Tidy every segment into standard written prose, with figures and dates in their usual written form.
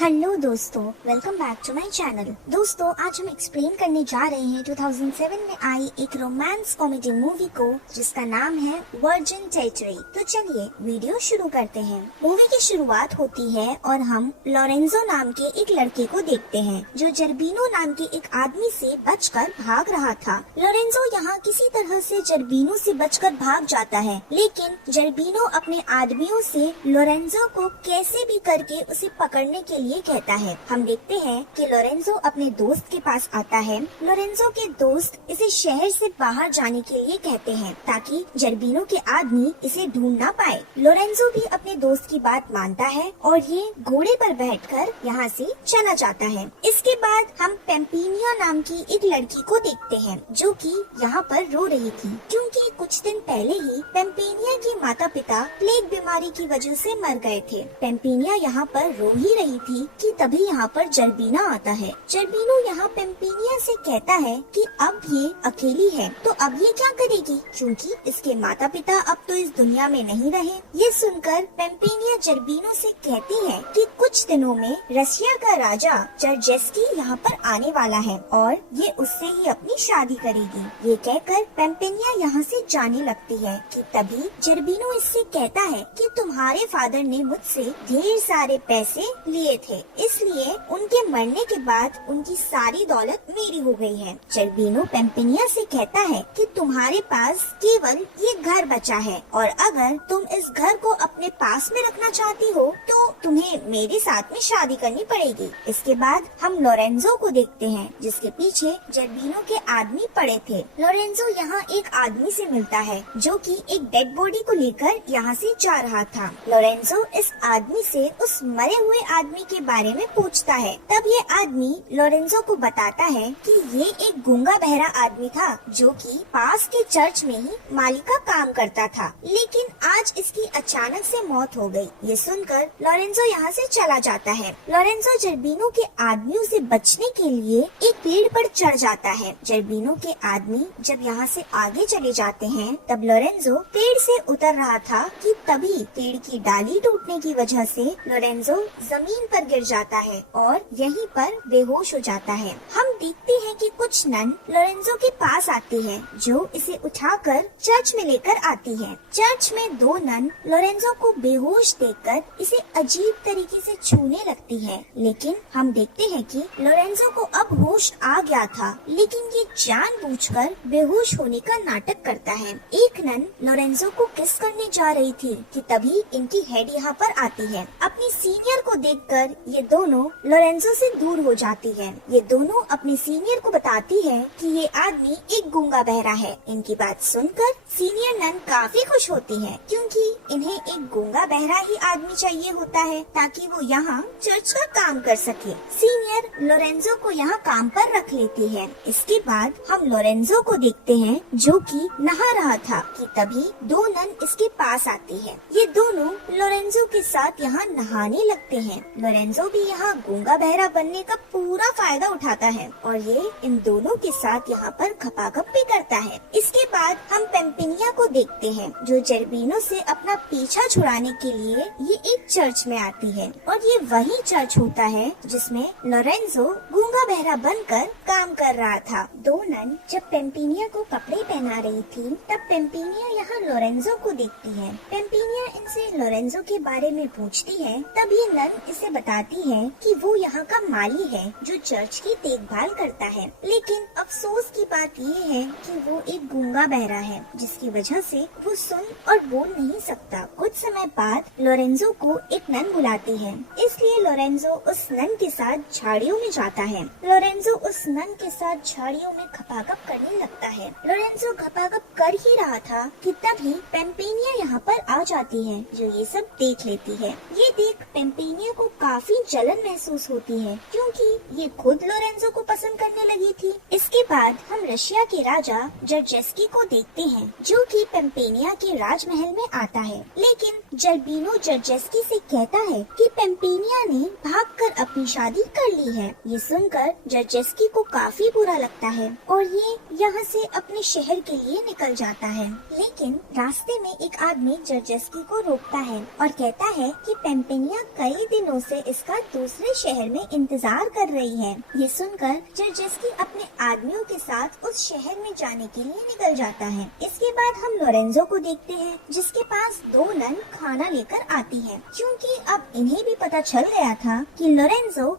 Hello दोस्तों, welcome back to my channel. दोस्तों, आज हम एक्सप्लेन करने जा रहे हैं 2007 में आई एक रोमांस कॉमेडी मूवी को जिसका नाम है वर्जिन टेरिटरी। तो चलिए वीडियो शुरू करते हैं। मूवी की शुरुआत होती है और हम लोरेंजो नाम के एक लड़के को देखते हैं जो जर्बिनो नाम के एक आदमी से बचकर भाग रहा था। लोरेंजो यहाँ किसी तरह से जर्बिनो से बचकर भाग जाता है, लेकिन जर्बिनो अपने आदमियों से लोरेंजो को कैसे भी करके उसे पकड़ने के लिए कहता है। हम देखते हैं कि लोरेंजो अपने दोस्त के पास आता है। लोरेंजो के दोस्त इसे शहर से बाहर जाने के लिए कहते हैं ताकि जर्बिनो के आदमी इसे ढूंढ ना पाए। लोरेंजो भी अपने दोस्त की बात मानता है और ये घोड़े पर बैठकर यहाँ से चला जाता है। इसके बाद हम पेम्पिनिया नाम की एक लड़की को देखते हैं जो कि यहाँ पर रो रही थी क्योंकि कुछ दिन पहले ही पेम्पिनिया के माता पिता प्लेग बीमारी की वजह से मर गए थे। पेम्पिनिया यहाँ पर रो ही रही थी कि तभी यहाँ पर जर्बिना आता है। जर्बिनो यहाँ पेम्पिनिया से कहता है कि अब ये अकेली है तो अब ये क्या करेगी क्योंकि इसके माता पिता अब तो इस दुनिया में नहीं रहे। ये सुनकर पेम्पिनिया जर्बिनो से कहती है कि कुछ दिनों में रसिया का राजा जर्जेस्की यहाँ पर आने वाला है और ये उससे ही अपनी शादी करेगी। ये कहकर पेम्पिनिया यहाँ से जाने लगती है कि तभी जर्बिनो इससे कहता है कि तुम्हारे फादर ने मुझसे ढेर सारे पैसे लिए थे, इसलिए उनके मरने के बाद उनकी सारी दौलत मेरी हो गई है। जर्बिनो पेम्पिनिया से कहता है कि तुम्हारे पास केवल ये घर बचा है और अगर तुम इस घर को अपने पास में रखना चाहती हो तो तुम्हें मेरे साथ में शादी करनी पड़ेगी। इसके बाद हम लोरेंजो को देखते हैं जिसके पीछे जर्बिनो के आदमी पड़े थे। लोरेंजो यहाँ एक आदमी से मिलता है जो कि एक डेड बॉडी को लेकर यहाँ से जा रहा था। लोरेंजो इस आदमी से उस मरे हुए आदमी के बारे में पूछता है। तब ये आदमी लोरेंजो को बताता है कि ये एक गूंगा बहरा आदमी था जो कि पास के चर्च में ही माली का काम करता था, लेकिन आज इसकी अचानक से मौत हो गई। ये सुनकर लोरेंजो यहाँ से चला जाता है। लोरेंजो जर्बिनो के आदमियों से बचने के लिए एक पेड़ पर चढ़ जाता है। जर्बिनो के आदमी जब यहाँ से आगे चले जाते हैं तब लोरेंजो पेड़ से उतर रहा था कि तभी पेड़ की डाली टूटने की वजह से लोरेंजो जमीन पर गिर जाता है और यहीं पर बेहोश हो जाता है। हम देखते हैं कि कुछ नन लोरेंजो के पास आती है जो इसे उठाकर चर्च में लेकर आती है। चर्च में दो नन लोरेंजो को बेहोश देखकर इसे अजीब तरीके से छूने लगती है, लेकिन हम देखते हैं कि लोरेंजो को अब होश आ गया था, लेकिन ये जानबूझकर बेहोश होने का नाटक करता है। एक नन लोरेंजो को किस करने जा रही थी कि तभी इनकी हेड यहाँ पर आती है। अपनी सीनियर को देखकर ये दोनों लोरेंजो से दूर हो जाती है। ये दोनों अपने सीनियर को बताती है कि ये आदमी एक गूंगा बहरा है। इनकी बात सुनकर सीनियर नन काफी खुश होती है क्योंकि इन्हें एक गूंगा बहरा ही आदमी चाहिए होता है ताकि वो यहाँ चर्च का काम कर सके। सीनियर लोरेंजो को यहाँ काम पर रख लेती है। इसके बाद हम लोरेंजो को देखते हैं जो कि नहा रहा था कि तभी दो नन इसके पास आती है। ये दोनों लोरेंजो के साथ यहाँ नहाने लगते हैं। लोरेंजो भी यहाँ गूंगा बहरा बनने का पूरा फायदा उठाता है और ये इन दोनों के साथ यहाँ पर खपाखप भी करता है। इसके बाद हम पेम्पिनिया को देखते हैं जो जर्बिनो से अपना पीछा छुड़ाने के लिए ये एक चर्च में आती है और ये वही चर्च होता है जिसमें लोरेंजो गूंगा बहरा बनकर काम कर रहा था। दो नन जब पेम्पिनिया को कपड़े पहना रही थी तब पेम्पिनिया यहाँ लोरेंजो को देखती है। पेम्पिनिया इनसे लोरेंजो के बारे में पूछती है। तब ये नन इसे बताती है कि वो यहाँ का माली है जो चर्च की देखभाल करता है, लेकिन अफसोस की बात ये है कि वो एक गूंगा बहरा है जिसकी वजह से वो सुन और बोल नहीं सकता। कुछ समय बाद लोरेंजो को एक नन बुलाती है, इसलिए लोरेंजो उस नन के साथ झाड़ियों में जाता है। लोरेंजो उस नन के साथ झाड़ियों में खपाखप करने लगता है। लोरेंजो खपाखप कर ही रहा था कि तभी पेम्पिनिया यहाँ पर आ जाती है जो ये सब देख लेती है। ये देख पेम्पिनिया को काफी जलन महसूस होती है क्योंकि ये खुद लोरेंजो को पसंद करने लगी थी। इसके बाद हम रशिया के राजा जर्जेस्की को देखते हैं जो कि पेम्पिनिया के राजमहल में आता है, लेकिन जर्बिनो जर्जेस्की से कहता है कि पेम्पिनिया ने भागकर अपनी शादी कर ली है। ये सुनकर जर्जेस्की को काफी बुरा लगता है और ये यहाँ से अपने शहर के लिए निकल जाता है। लेकिन रास्ते में एक आदमी जर्जेस्की को रोकता है और कहता है कि पेम्पेनिया कई दिनों से इसका दूसरे शहर में इंतजार कर रही है। ये सुनकर जर्जेस्की अपने आदमियों के साथ उस शहर में जाने के लिए निकल जाता है। इसके बाद हम लोरेंजो को देखते हैं, जिसके पास दो नन खाना लेकर आती है, क्योंकि अब इन्हें भी पता चल गया था कि लोरेंजो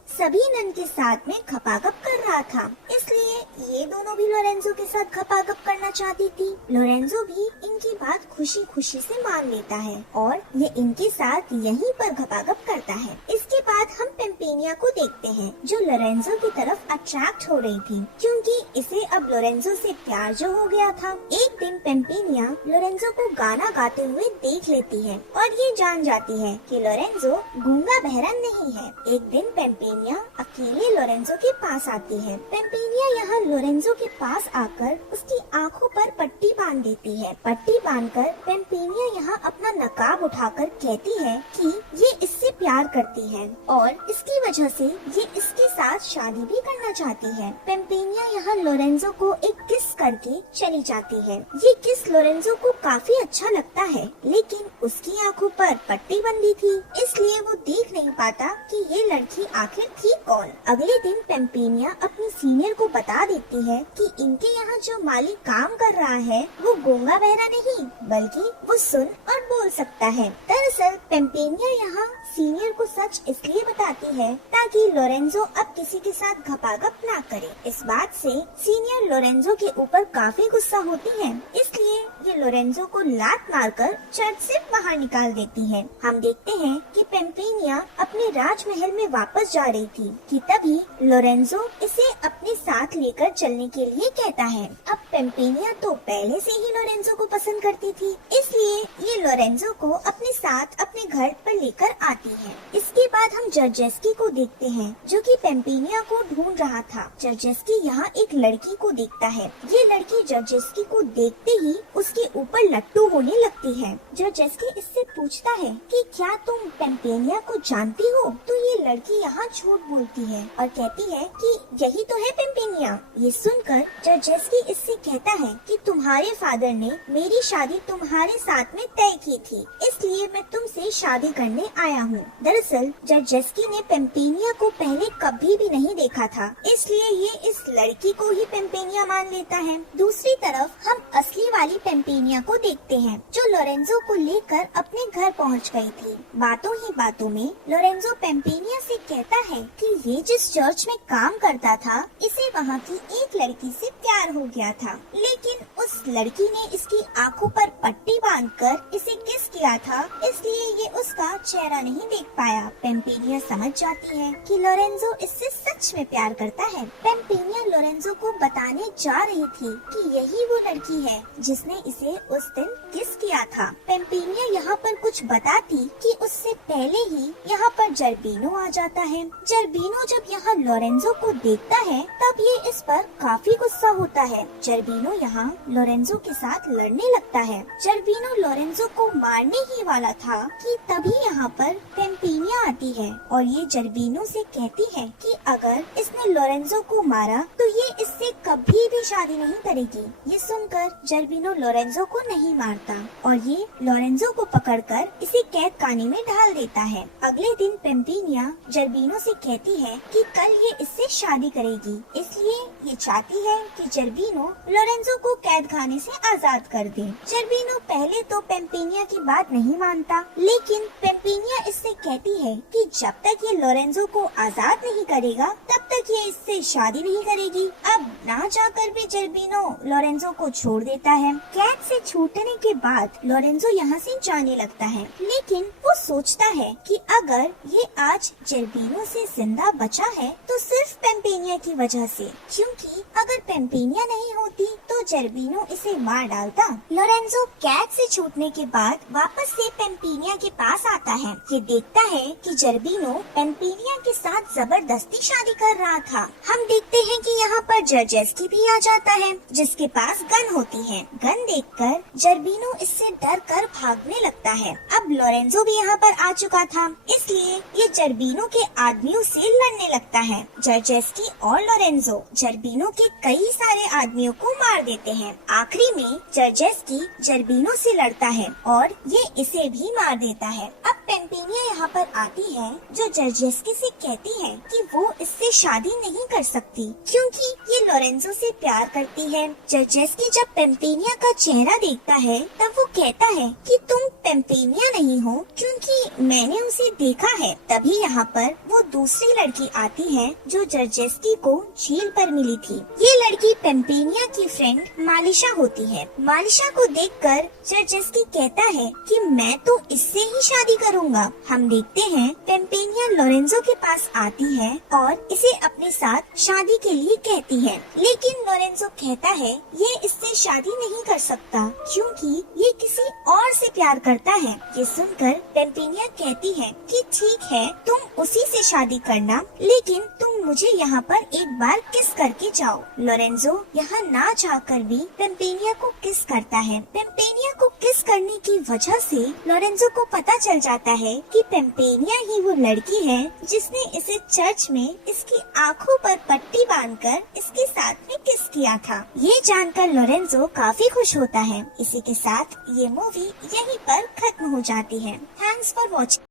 सभी नन के साथ में खपाखप कर रहा था, इसलिए ये दोनों भी लोरेंजो के साथ खपाखप करना चाहती थी। लोरेंजो भी इनकी बात खुशी खुशी से मान लेता है और ये इनके साथ यहीं पर खपाखप करता है। इसके बाद हम पेम्पेनिया को देखते हैं, जो लोरेंजो की तरफ अट्रैक्ट हो रही थी, क्योंकि इसे अब लोरेंजो से प्यार जो हो गया था। एक दिन पेम्पेनिया लोरेंजो को गाना गाते हुए देख लेती है और ये जान जाती है कि लोरेंजो गूंगा बहरा नहीं है। एक दिन पेम्पेनिया अकेले लोरेंजो के पास आती है। पेम्पेनिया यहाँ लोरेंजो के पास आकर उसकी आंखों पर पट्टी बांध देती है। पट्टी बांधकर पेम्पेनिया यहाँ अपना नकाब उठाकर कहती है कि ये इससे प्यार करती है और इसकी वजह से ये इसके साथ शादी भी करना चाहती है। पेम्पेनिया यहाँ लोरेंजो को एक किस करके चली जाती है। ये किस लोरेंजो को काफी अच्छा लगता है, लेकिन उसकी आंखों पर पट्टी बंधी थी, इसलिए वो देख नहीं पाता कि ये लड़की आखिर थी कौन। अगले दिन पेम्पेनिया अपनी सीनियर को बता देती है कि इनके यहाँ जो मालिक काम कर रहा है वो गूंगा बहरा नहीं, बल्कि वो सुन और बोल सकता है। दरअसल पेम्पेनिया यहाँ सीनियर को सच इसलिए बताती है ताकि लोरेंजो अब किसी के साथ घपाघप ना करे। इस बात से सीनियर लोरेंजो के ऊपर काफी गुस्सा होती है, इसलिए ये लोरेंजो को लात मारकर चर्च से बाहर निकाल देती है। हम देखते हैं कि पेम्पेनिया अपने राजमहल में वापस जा रही थी कि तभी लोरेंजो इसे अपने साथ लेकर चलने के लिए कहता है। अब पेम्पेनिया तो पहले से ही लोरेंजो को पसंद करती थी, इसलिए ये लोरेंजो को अपने साथ अपने घर पर लेकर आती है। इसके बाद हम जर्जेस्की को देखते हैं, जो कि पेम्पेनिया को ढूंढ रहा था। जर्जेस्की यहाँ एक लड़की को देखता है। ये लड़की जर्जेस्की को देखते ही उसके ऊपर लट्टू होने लगती है। जर्जेस्की इससे पूछता है कि क्या तुम पेम्पेनिया को जानती हो? तो ये लड़की यहाँ झूठ बोलती है और कहती है कि यही तो है पेम्पेनिया। ये सुनकर जर्जेस्की इससे कहता है कि तुम्हारे फादर ने मेरी शादी तुम्हारे साथ में तय की थी, इसलिए मैं तुमसे शादी करने आया हूँ। दरअसल जर्जेस्की ने पेम्पेनिया को पहले कभी भी नहीं देखा था, इसलिए ये इस लड़की को ही पेम्पेनिया मान लेता है। दूसरी तरफ हम असली वाली पेम्पेनिया को देखते हैं, जो लोरेंजो को लेकर अपने घर पहुँच गयी थी। बातों ही बातों में लोरेंजो पेम्पेनिया से कहता है कि ये जिस चर्च में काम करता था, इसे वहाँ की एक लड़की से प्यार हो गया था, लेकिन उस लड़की ने इसकी आंखों पर पट्टी बांधकर इसे किस किया था, इसलिए ये उसका चेहरा नहीं देख पाया। पेम्पेनिया समझ जाती है कि लोरेंजो इससे सच में प्यार करता है। पेम्पेनिया लोरेंजो को बताने जा रही थी कि यही वो लड़की है जिसने इसे उस दिन किस किया था। पेम्पेनिया यहाँ पर कुछ बताती कि उससे पहले ही यहाँ पर जर्बिनो आ जाता है। जर्बिनो जब यहाँ लोरेंजो को देखता है तब ये इस पर काफी गुस्सा होता है। जर्बिनो यहाँ लोरेंजो के साथ लड़ने लगता है। जर्बिनो लोरेंजो को मारने ही वाला था कि तभी यहाँ पर पेम्पेनिया आती है और ये जर्बिनो से कहती है कि अगर इसने लोरेंजो को मारा तो ये इससे कभी भी शादी नहीं करेगी। ये सुनकर जर्बिनो लोरेंजो को नहीं मारता और ये लोरेंजो को पकड़कर इसे कैद खाने में डाल देता है। अगले दिन पेम्पेनिया जर्बिनो से कहती है कि कल ये इससे शादी करेगी, इसलिए ये चाहती है कि जर्बिनो लोरेंजो को कैद खाने से आजाद कर दे। जर्बिनो पहले तो पेम्पेनिया की बात नहीं मानता, लेकिन पेम्पेनिया इससे कहती है कि जब तक ये लोरेंजो को आजाद नहीं करेगा तब तक ये इससे शादी नहीं करेगी। अब ना जाकर भी जर्बिनो लोरेंजो को छोड़ देता है। कैद से छूटने के बाद लोरेंजो यहाँ से जाने लगता है, लेकिन वो सोचता है कि अगर ये आज जर्बिनो से जिंदा बचा है तो सिर्फ पेम्पेनिया की वजह से, क्योंकि अगर पेम्पेनिया नहीं होती तो जर्बिनो इसे मार डालता। लोरेंजो कैद से छूटने के बाद वापस से पेम्पेनिया के पास आता है। ये देखता है कि जर्बिनो पेम्पेनिया के साथ जबरदस्ती शादी कर रहा था। हम देखते हैं कि यहाँ पर जर्जेस्की भी आ जाता है, जिसके पास गन होती है। गन देखकर जर्बिनो इससे डर कर भागने लगता है। अब लोरेंजो भी यहाँ पर आ चुका था, इसलिए ये जर्बिनो के आदमियों से लड़ने लगता है। जर्जेस्की और लोरेंजो जर्बिनो के कई सारे आदमियों को मार देते हैं। आखिरी में जर्जेस्की जर्बिनो से लड़ता है और ये इसे भी मार देता है। अब पेम्पिनिया यहाँ पर आती है, जो जर्जेस्की से कहती है कि वो इससे शादी नहीं कर सकती क्योंकि ये लोरेंजो से प्यार करती है। जर्जेस्की जब पेम्पिनिया का चेहरा देखता है तब वो कहता है कि तुम पेम्पिनिया नहीं हो क्योंकि मैंने उसे देखा है। तभी यहाँ पर वो दूसरी लड़की आती है जो जर्जेस्की को झील पर मिली थी। ये लड़की पेम्पिनिया की फ्रेंड मालिशा होती है। मालिशा को देखकर जर्जेस्की कहता है कि मैं तो इससे ही शादी करूँगा। हम देखते हैं पेम्पिनिया लोरेंजो के पास आती है और इसे अपने साथ शादी के लिए कहती है, लेकिन लोरेंजो कहता है ये इससे शादी नहीं कर सकता क्योंकि ये किसी और से प्यार करता है। ये सुनकर पेम्पिनिया कहती है कि ठीक है, तुम उसी से शादी करना, लेकिन तुम मुझे यहाँ पर एक बार किस करके जाओ। लोरेंजो यहाँ ना चाहकर भी पेम्पिनिया को किस करता है। पेम्पिनिया को किस करने की वजह से लोरेंजो को पता चल जाता है कि पेम्पिनिया ही वो लड़की है जिसने इसे चर्च में इसकी आंखों पर पट्टी बांधकर इसके साथ में किस किया था। ये जानकर लोरेंजो काफी खुश होता है। इसी के साथ ये मूवी यहीं पर खत्म हो जाती है। Thanks for watching.